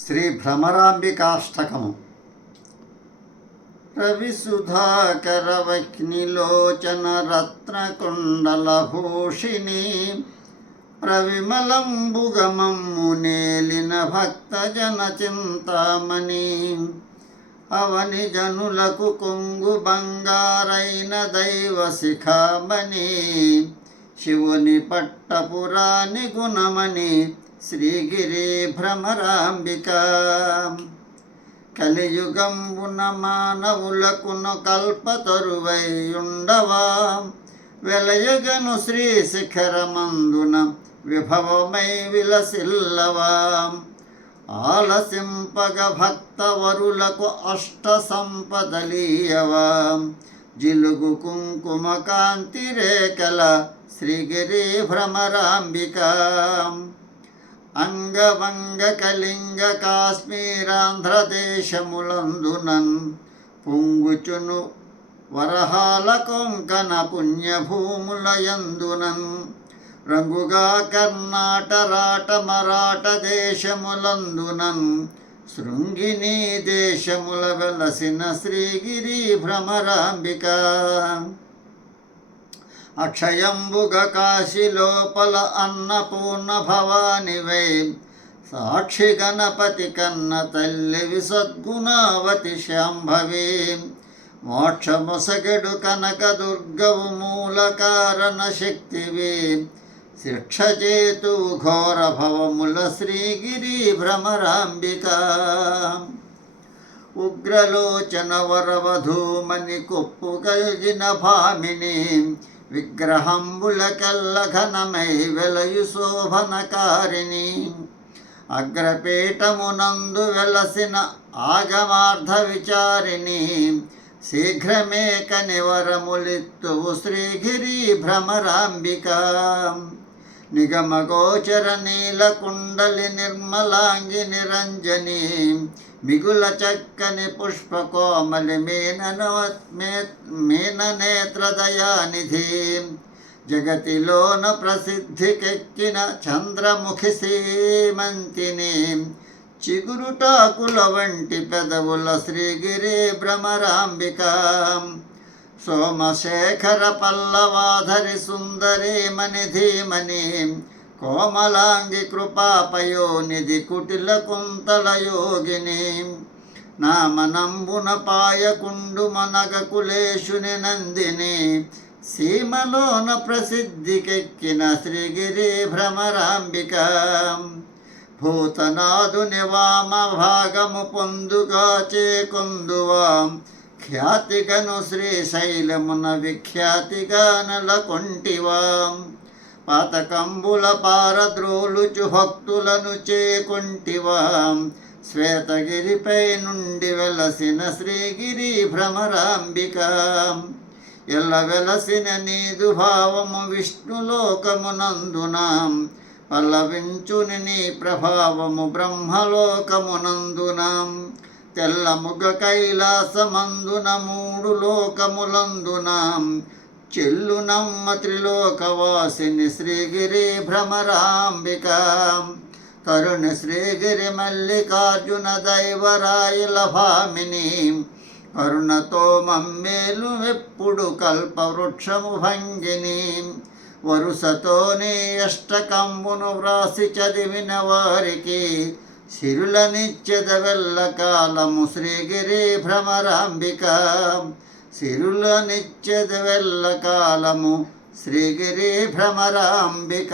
శ్రీ భ్రమరాంబికాష్టకము. రవిసుధాకరవక్నిలోచన రత్నకుండలభూషిణి ప్రవిమలంబుగమమ్ము నేలిన భక్తజన చింతామణి అవని జనులకు కొంగు బంగారైన దైవ శిఖామణి శివుని పట్టపురాణి గుణమణి శ్రీగిరి భ్రమరాంబిక కలియుగంబున మానవులకును కల్పతరువై ఉండవా వెలయగను శ్రీ శిఖరమందున విభవమై విలసిల్లవా ఆలసింపగ భక్తవరులకు అష్ట సంపదలీయవా జిలుగు కుంకుమ కాంతి రేఖల శ్రీగిరి భ్రమరాంబిక అంగవంగ కలింగ కాశ్మీరాంధ్రదేశములందునన్ పొంగుచును వరహాల కొంకణ పుణ్యభూములయందునన్ రంగుగా కర్ణాటరాట మరాఠ దేశములందునన్ శృంగిని దేశముల వెలసిన శ్రీగిరి భ్రమరాంబిక అక్షయంబుగ కాశీ లోపల అన్నపూర్ణ భవానివై సాక్షి గణపతి కన్న తల్లి విసద్గుణావతి శాంభవి మోక్షముసగడు కనక దుర్గవు మూల కారణ శక్తివి శిక్షచేతు ఘోర భవముల శ్రీగిరి భ్రమరాంబిక ఉగ్రలోచన వరవధూమని కొప్పు కలిగిన భామిని విగ్రహంబులకెల్ల ఘనమై వెలయు శోభనకారిణి అగ్రపీఠమునందు వెలసిన ఆగమార్థ విచారిణి శీఘ్రమే కనివరములిత్తువు శ్రీగిరి భ్రమరాంబిక నిగమగోచర నీలకుండలి నిర్మలాంగి నిరంజని మిగుల చక్కని పుష్పకోమలి మీననేత్రదయానిధి జగతిలోన ప్రసిద్ధికెక్కిన చంద్రముఖి సీమంతిని చిగురుటాకుల వంటి పెదవుల శ్రీగిరి భ్రమరాంబిక సోమశేఖర పల్లవాధరి సుందరి మణిధీమణి కోమలాంగి కృపాపయోనిధి కుటిల కుంతల యోగిని నామనంబున పాయకుండు మనగ కులేశుని నందిని సీమలోన ప్రసిద్ధికెక్కిన శ్రీగిరి భ్రమరాంబిక భూతనాదుని వామ భాగము పొందుగా చేకొందువా ఖ్యాతిగను శ్రీశైలమున విఖ్యాతిగా నెలకొంటివా పాతకంబుల పారద్రోలుచు భక్తులను చేకొంటివా శ్వేతగిరిపై నుండి వెలసిన శ్రీగిరి భ్రమరాంబిక ఎల్ల వెలసిన నీదు భావము విష్ణులోకమునందున పల్లవించుని నీ ప్రభావము బ్రహ్మలోకమునందున తెల్లముగ కైలాసమందున మూడు లోకములందున చెల్లునమ్మ త్రిలోకవాసిని శ్రీగిరి భ్రమరాంబిక తరుణి శ్రీగిరి మల్లికార్జున దైవరాయల భామిని కరుణతో మమ్మేలు ఎప్పుడు కల్పవృక్షము భంగిని వరుసతోనే అష్టకంబును వ్రాసి చదివిన వారికి సిరులనిచ్చెద వెల్ల కాలము శ్రీగిరి భ్రమరాంబిక సిరులనిచ్చెద వెల్ల కాలము శ్రీగిరి భ్రమరాంబిక.